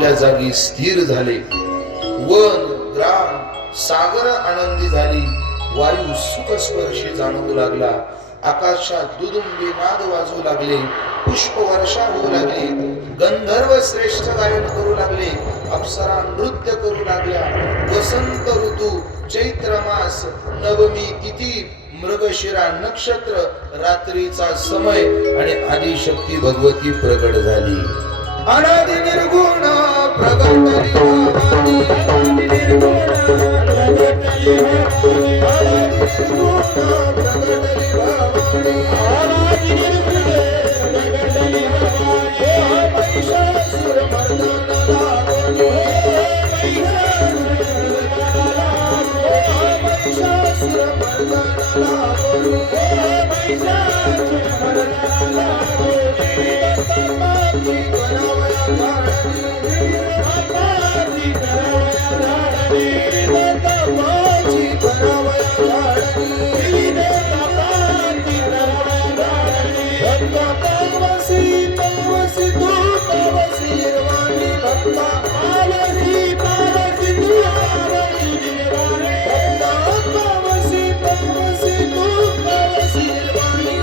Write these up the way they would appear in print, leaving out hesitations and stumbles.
आपापल्या जागी स्थिर झाले. वन ग्राम सागर आनंदी झाली. वायू सुख स्पर्शी जाणवू लागला. आकाशात दुदुंबी नाद वाजू लागले. पुष्प वर्षा होऊ लागली. गंधर्व श्रेष्ठ गायन करू लागले. अप्सरा नृत्य करू लागल्या. वसंत ऋतू, चैत्र मास, नवमी तिथी, मृगशिरा नक्षत्र, रात्रीचा समय आणि आदिशक्ती भगवती प्रगट झाली. अनादि निर्गुण प्रगटली भवानी. अनादि निर्गुण प्रगटली भवानी. अनादि निर्गुण प्रगटली भवानी. अनादि निर्गुण प्रगटली भवानी. महिषासुर मर्दना लागोनी. महिषासुर मर्दना लागोनी. महिषासुर मर्दना लागोनी. दत्तामाची करावया धाडणी. दत्तामाची करावया धाडणी. दत्तामाची करावया धाडणी. दत्तामाची करावया धाडणी. भक्ता पावसी पावसी तू पावसी निर्वाणी. भक्ता पावसी पावसी तू पावसी निर्वाणी. भक्ता पावसी पावसी तू पावसी निर्वाणी.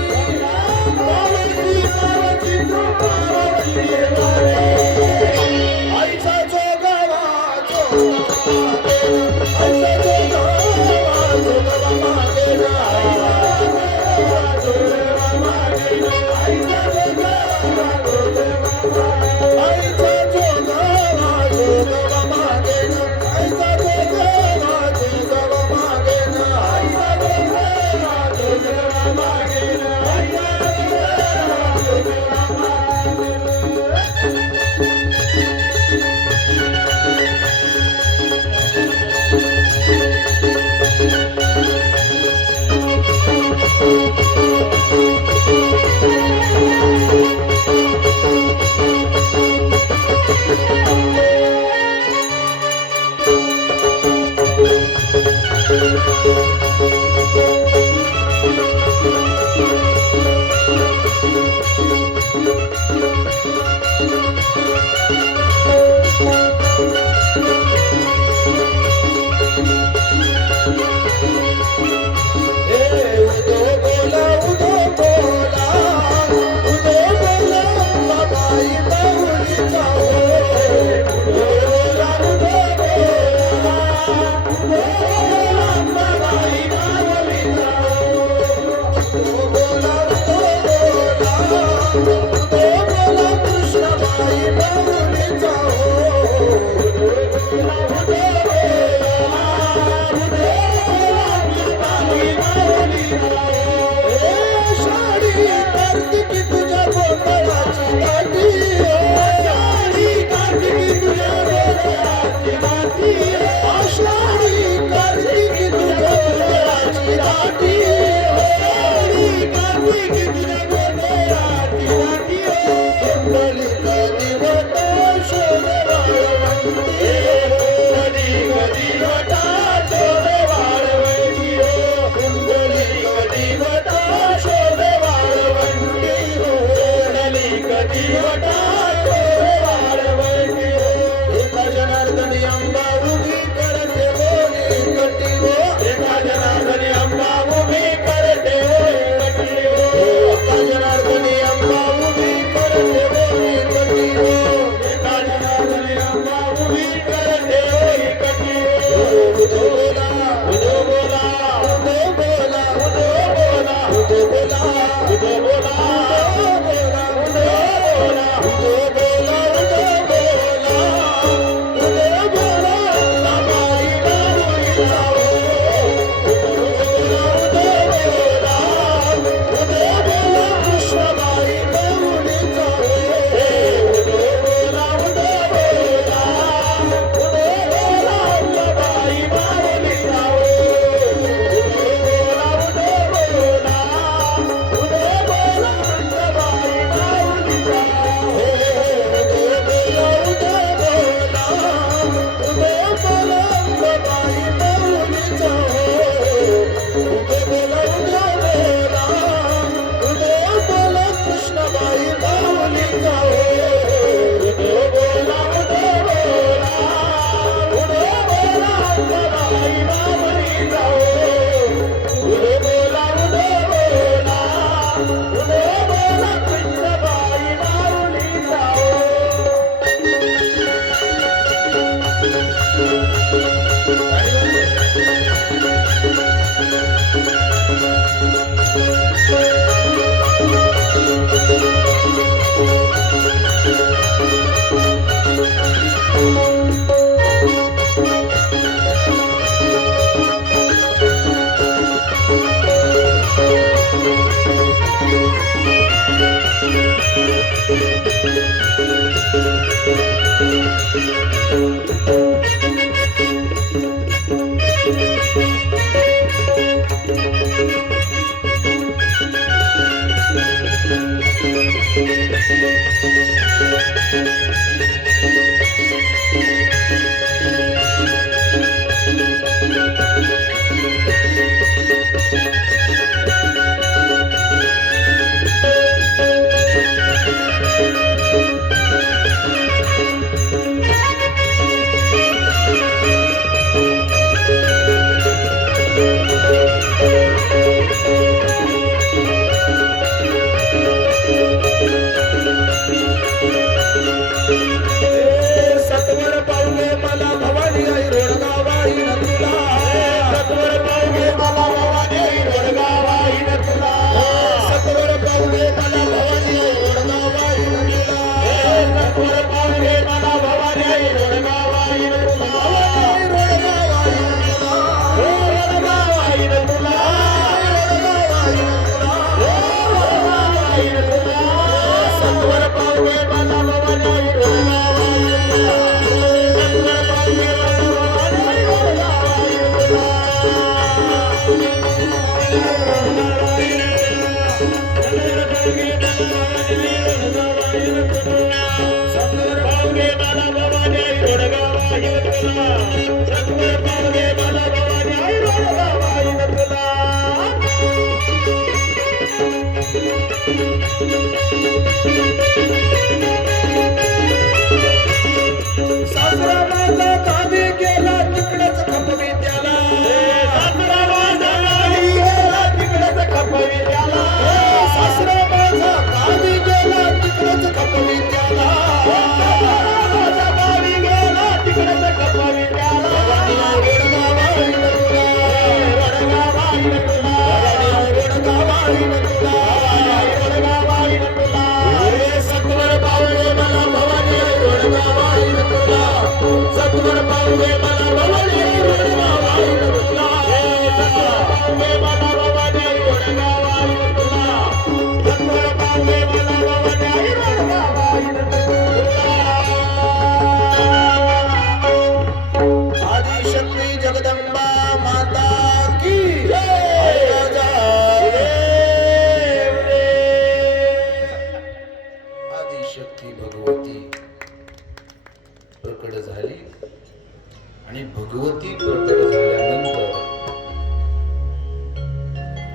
पावसी पावसी तू पावसी निर्वाणी.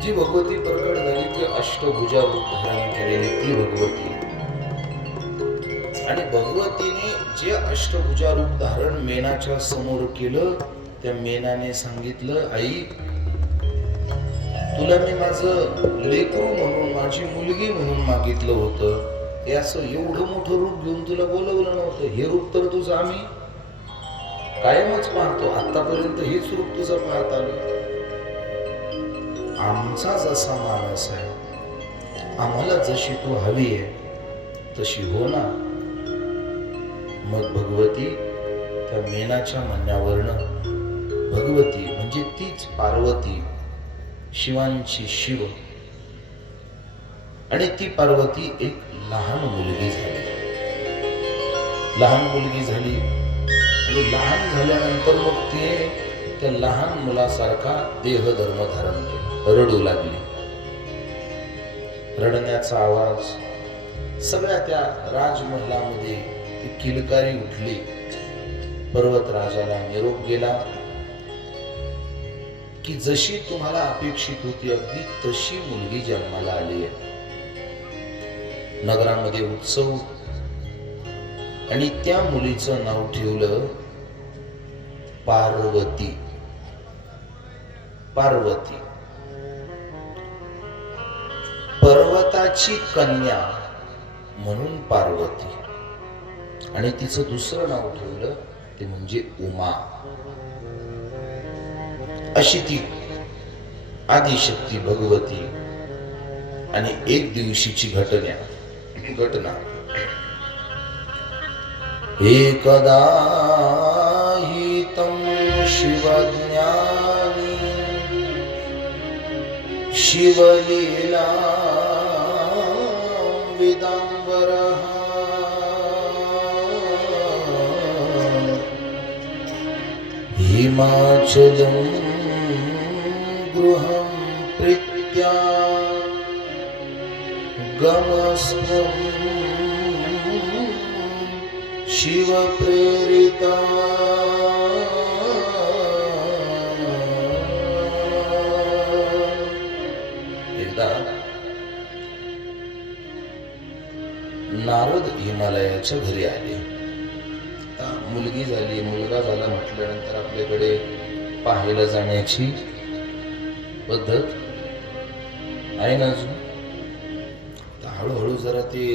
जी भगवती प्रकट झाली ती अष्टभुजा रूप धारण केलेली ती भगवती, आणि भगवतीने जे अष्टभुजा रूप धारण मेनाच्या समोर केलं, त्या मेनाने सांगितलं, आई तुला मी माझं लेकरू म्हणून, माझी मुलगी म्हणून मागितलं होतं, हे असं एवढं मोठं रूप घेऊन तुला बोलवलं नव्हतं. हे रूप तर तुझं आम्ही कायमच पाहतो, आतापर्यंत हेच रूप तुझं पाहत आलो. आमचा जसा मानस आहे, आम्हाला जशी तू हवी आहे तशी हो ना. मग भगवती त्या मेनाच्या म्हणण्यावरनं, भगवती म्हणजे तीच पार्वती, शिवांची शिव, आणि ती पार्वती एक लहान मुलगी झाली. लहान मुलगी झाली आणि लहान झाल्यानंतर मग ते त्या लहान मुलासारखा देह धर्म धारण केला. रडू लागली. रडण्याचा आवाज सगळ्या त्या राजमहलामध्ये ती किलकारी उठली. पर्वतराजाला निरोप गेला की जशी तुम्हाला अपेक्षित होती अगदी तशी मुलगी जन्माला आली आहे. नगरामध्ये उत्सव, आणि त्या मुलीचं नाव ठेवलं पार्वती. पार्वती पर्वताची कन्या म्हणून पार्वती, आणि तिचं दुसरं नाव ठेवलं ते म्हणजे उमा. अशी ती आदिशक्ती भगवती. आणि एक दिवशीची घटना, एकदा हि तं शिवज्ञानी शिवलीला विदांबरः हिमाचलं गृहं प्रीत्या गमस्त्वं शिवप्रेरिता एकदा नारद हिमालयाच्या घरी आले. मुलगी झाली, मुलगा झाला म्हटल्यानंतर आपल्याकडे पाहायला जाण्याची पद्धत आहे ना अजून. हळूहळू जरा ते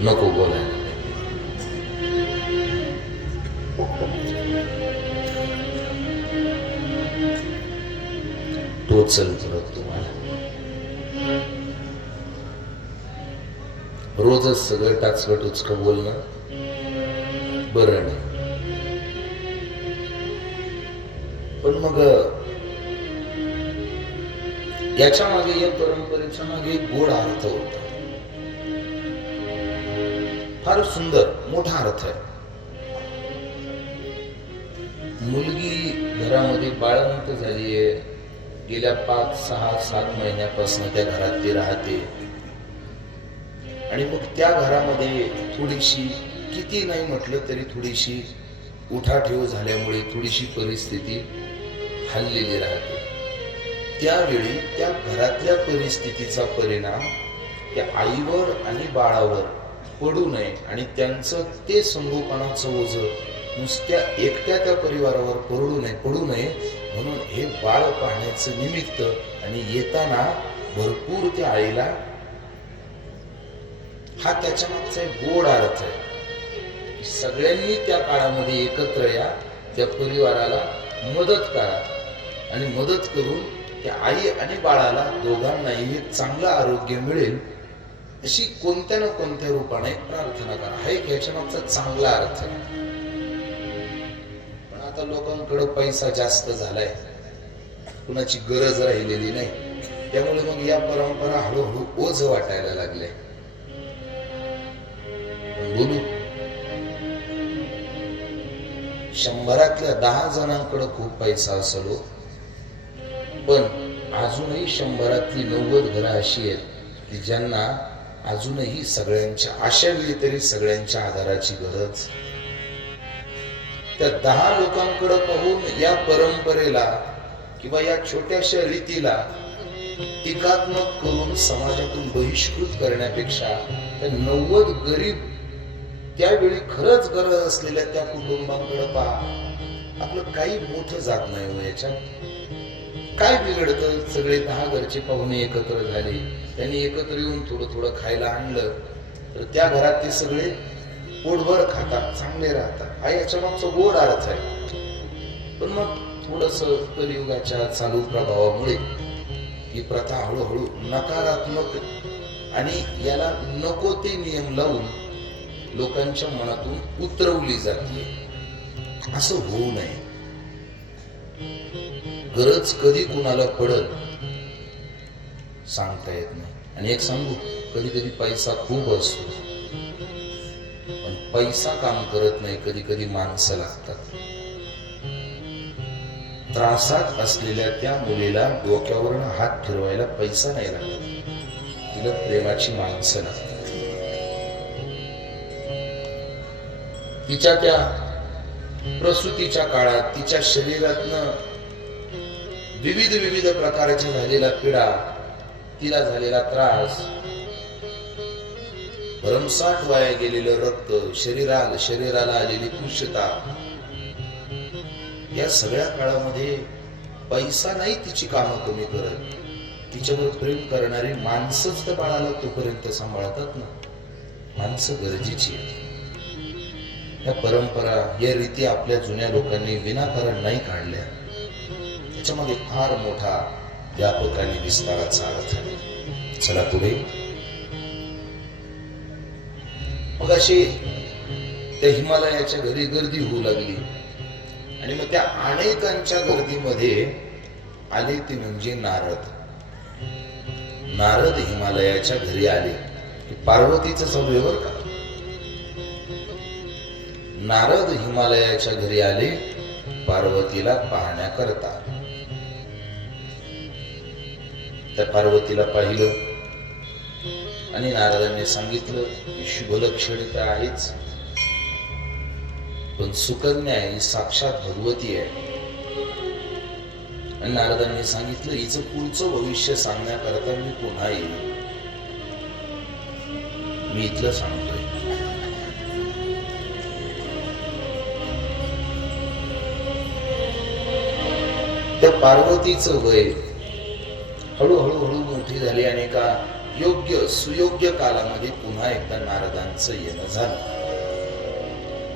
नको बोलायला. टोचल करत तुम्हाला रोजच सगळं टाचकं टुचकं बोलणं बरं नाही. पण मग याच्या मागे, या परंपरेच्या मागे एक गोड अर्थ होता. फार सुंदर मोठा अर्थ आहे. मुलगी घरामध्ये बाळंत झालीये. गेल्या 5, 6, 7 महिन्यापासून त्या घरात ती राहते. आणि मग त्या घरामध्ये थोडीशी, किती नाही म्हटलं तरी थोडीशी उठाठेव झाल्यामुळे थोडीशी परिस्थिती हललेली राहते. त्यावेळी त्या घरातल्या परिस्थितीचा परिणाम त्या आईवर आणि बाळावर पडू नये आणि त्यांचं ते संगोपनाचं ओझं नुसत्या एकट्या त्या परिवारावर पडू नये म्हणून हे बाळ पाहण्याचं निमित्त आणि येताना भरपूर त्या आईला, हा त्याच्या मागचा एक गोड अर्थ आहे. सगळ्यांनी त्या काळामध्ये एकत्र या, त्या परिवाराला मदत करा आणि मदत करून त्या आई आणि बाळाला दोघांनाही एक चांगलं आरोग्य मिळेल अशी कोणत्या ना कोणत्या रूपाने प्रार्थना करा. हा एक याच्या मागचा चांगला अर्थ आहे. पण आता लोकांकडे पैसा जास्त झालाय, कुणाची गरज राहिलेली नाही. त्यामुळे मग या परंपरा हळूहळू ओझ वाटायला लागले. बोलू, 100तल्या 10 जणांकडे खूप पैसा असलो, पण अजूनही 100तली 90 घरं अशी आहेत की ज्यांना अजूनही सगळ्यांच्या, अशा वेळी तरी सगळ्यांच्या आधाराची गरज. त्या 10 लोकांकडे पाहून या परंपरेला किंवा या छोट्याशा रीतीला टीकात्मक करून समाजातून बहिष्कृत करण्यापेक्षा त्या 90 गरीब, त्यावेळी खरंच गरज असलेल्या त्या कुटुंबांकडे पहा. आपलं काही मोठं जात नाही हो याच्यात. काय बिघडतं? सगळे 10 घरचे पाहुणे एकत्र झाले, त्यांनी एकत्र येऊन थोडं थोडं खायला आणलं तर त्या घरात ते सगळे पोटभर खातात, चांगले राहतात. हा याच्या मागचा गोड अर्थ आहे. पण मग थोडस कलियुगाच्या चालू प्रभावामुळे ही प्रथा हळूहळू नकारात्मक आणि याला नको ते नियम लावून लोकांच्या मनातून उतरवली जाते. असं होऊ नये. गरज कधी कुणाला पडत सांगता येत नाही. आणि एक सांगू, कधी कधी पैसा खूप असतो पण पैसा काम करत नाही. कधी कधी माणसं लागतात. त्रासात असलेल्या त्या मुलीला डोक्यावरून हात फिरवायला पैसा नाही लागत, तिला प्रेमाची माणसं लागतात. तिच्या त्या प्रसूतीच्या काळात तिच्या शरीरातनं विविध प्रकारच्या झालेला पीडा, तिला झालेला त्रास, भरमसाठ वाया गेलेलं रक्त, शरीराला आलेली कुशता, या सगळ्या काळामध्ये पैसा नाही तिची कामं कमी करत. तिच्यावर प्रेम करणारी माणसंच त्या बाळाला तोपर्यंत सांभाळतात ना. माणसं गरजेची आहेत. या परंपरा, या रीती आपल्या जुन्या लोकांनी विनाकारण नाही काढल्या. त्याच्यामध्ये फार मोठा व्यापक आणि विस्ताराचा अर्थ आहे. चला पुढे. मग अशी त्या हिमालयाच्या घरी गर्दी होऊ लागली आणि मग त्या अनेकांच्या गर्दीमध्ये आले ते म्हणजे नारद. नारद हिमालयाच्या घरी आले. पार्वतीचं चालू आहे बरं का. नारद हिमालयाच्या घरी आले पार्वतीला पाहण्याकरता. त्या पार्वतीला पाहिलं आणि नारदांनी सांगितलं की शुभलक्षण तर आहेच, पण सुकन्या ही साक्षात भगवती आहे. आणि नारदांनी सांगितलं हिचं पुढचं भविष्य सांगण्याकरता मी पुन्हा येईल. मी इथलं सांगतोय. त्या पार्वतीचं वय हळूहळू हळू मोठी झाली आणि एका योग्य सुयोग्य कालामध्ये पुन्हा एकदा नारदांचं येणं झालं.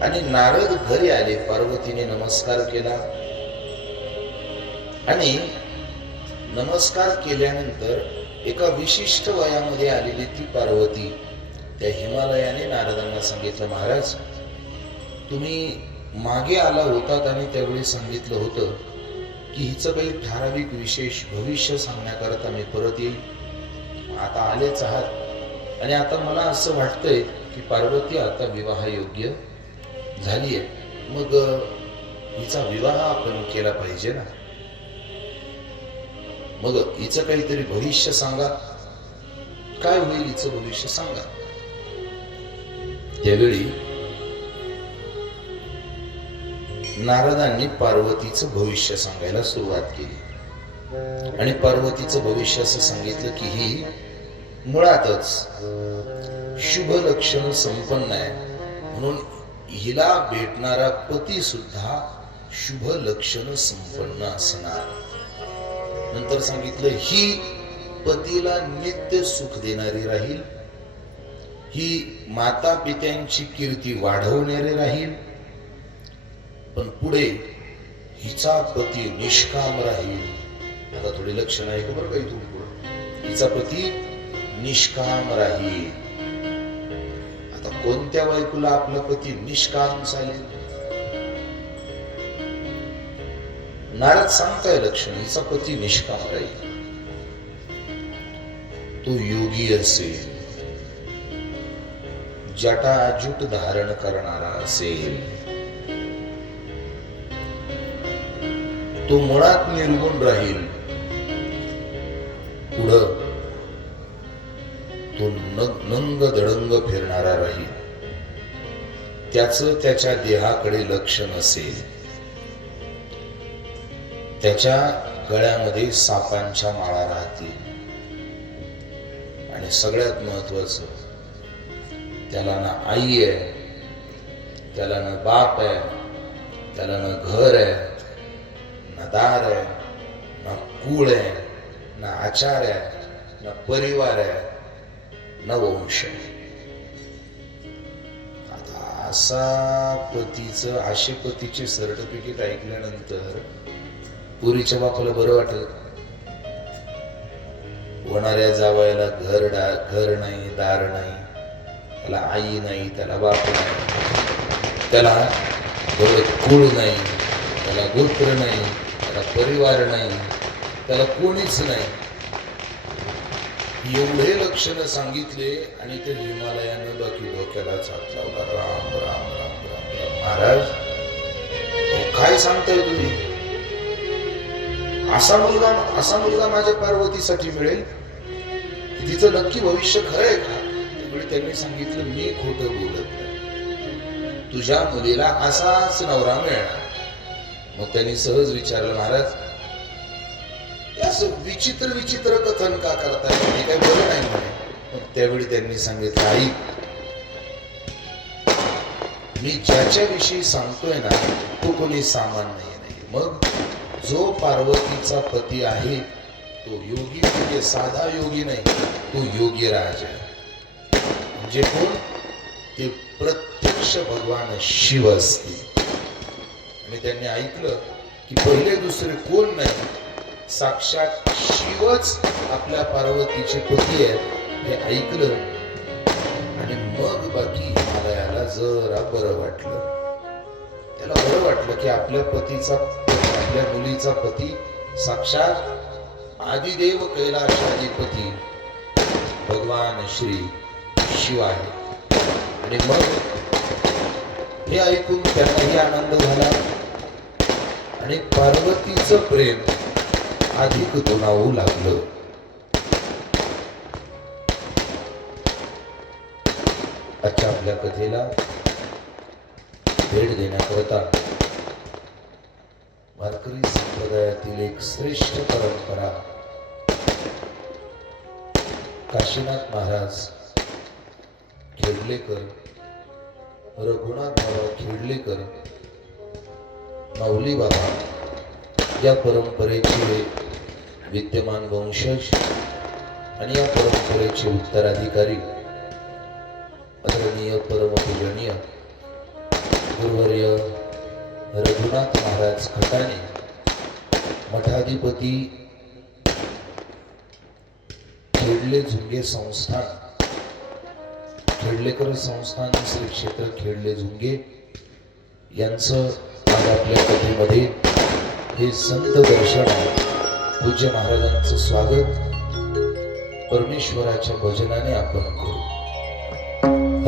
आणि नारद घरी आले, पार्वतीने नमस्कार केला आणि नमस्कार केल्यानंतर एका विशिष्ट वयामध्ये आलेली ती पार्वती त्या हिमालयाने नारदांना सांगितलं, महाराज तुम्ही मागे आला होतात आणि त्यावेळी सांगितलं होतं की हिचं काही ठराविक विशेष भविष्य सांगण्याकरता मी परत येईल. आता आलेच आहात आणि आता मला असं वाटतंय की पार्वती आता विवाह योग्य झाली आहे, मग हिचा विवाह आपण केला पाहिजे ना, मग हिचं काहीतरी भविष्य सांगा, काय होईल हिचं भविष्य सांगा. त्यावेळी नारदांनी पार्वतीचं भविष्य सांगायला सुरुवात केली आणि पार्वतीचं भविष्य असं सांगितलं की ही मुळातच शुभ लक्षण संपन्न आहे, म्हणून हिला भेटणारा पती सुद्धा शुभ लक्षण संपन्न असणार. नंतर सांगितलं ही पतीला नित्य सुख देणारी राहील, ही माता पित्यांची कीर्ती वाढवणारी राहील, पण पुढे हिचा पती निष्काम राहील. आता थोडी लक्षण आहे का बरं काही तुम्ही पुढे, हिचा पती निष्काम राहील. आता कोणत्या बायकोला आपला पती निष्काम चालेल? नारद सांगताय लक्षण, हिचा पती निष्काम राहील, तो योगी असेल, जटाजूट धारण करणारा असेल, तो मुळात निर्गुण राहील, पुढं तो नंग दडंग फिरणारा राहील, त्याचं त्याच्या देहाकडे लक्ष नसेल, त्याच्या गळ्यामध्ये सापांच्या माळा राहतील, आणि सगळ्यात महत्वाचं त्याला ना आई आहे, त्याला ना बाप आहे, त्याला ना घर आहे, ना दार आहे, ना कुळ आहे, ना आचार आहे, ना परिवार आहे, ना वंश आहे. आता असे पतीचे सर्टिफिकेट ऐकल्यानंतर पुरीच्या बापाला बरं वाटलं. होणाऱ्या जावयाला घर नाही, दार नाही, त्याला आई नाही, त्याला बाप नाही, त्याला कुळ नाही, त्याला गोत्र नाही, त्याला परिवार नाही, त्याला कोणीच नाही. एवढे लक्षण सांगितले आणि ते हिमालयानं बाकी डोक्यालाच हात लावला. राम राम राम राम राम. महाराज काय सांगताय तुम्ही? असा मुलगा माझ्या पार्वतीसाठी मिळेल, तिचं नक्की भविष्य खरं आहे का? त्यामुळे त्यांनी सांगितलं मी खोटं बोलत नाही, तुझ्या मुलीला असाच नवरा मिळणार. मग त्यांनी सहज विचारलं, महाराज असं विचित्र कथन का करताय, हे काही बरं नाही म्हणे. मग त्यावेळी त्यांनी सांगितलं, आई मी ज्याच्याविषयी सांगतोय ना तो कोणी सामान्य नाही. मग जो पार्वतीचा पती आहे तो योगी, म्हणजे साधा योगी नाही, तो योगी राज आहे. म्हणजे कोण? ते प्रत्यक्ष भगवान शिव असते. आणि त्यांनी ऐकलं की पहिले दुसरे कोण नाही, साक्षात शिवच आपल्या पार्वतीचे पती आहेत हे ऐकलं. आणि मग बाकी हिमालयाला जरा बरं वाटलं. त्याला बरं वाटलं की आपल्या मुलीचा पती साक्षात आदिदेव कैलाशाधिपती भगवान श्री शिव आहे. आणि मग हे ऐकून त्यांनाही आनंद झाला आणि पार्वतीचं प्रेम अधिक दुणावू लागलं. आजच्या आपल्या कथेला भेट देण्याकरता वारकरी संप्रदायातील एक श्रेष्ठ परंपरा काशीनाथ महाराज खेडलेकर, रघुनाथ बाबा खेडलेकर, माऊली बाबा या परंपरेचे विद्यमान वंशज आणि या परंपरेचे उत्तराधिकारी आदरणीय परमपूजनीय गुरुवर्य रघुनाथ महाराज खटाणे मठाधिपती खेडले झुंगे संस्थान, खेडलेकर संस्थान श्री क्षेत्र खेडले झुंगे यांचं आज आपल्या कथेमध्ये हे संत दर्शन आहे. पूज्य महाराजांचं स्वागत परमेश्वराच्या भजनाने आपण करू.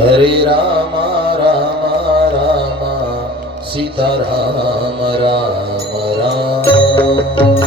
हरे रामा रामा रामा सीता राम राम राम.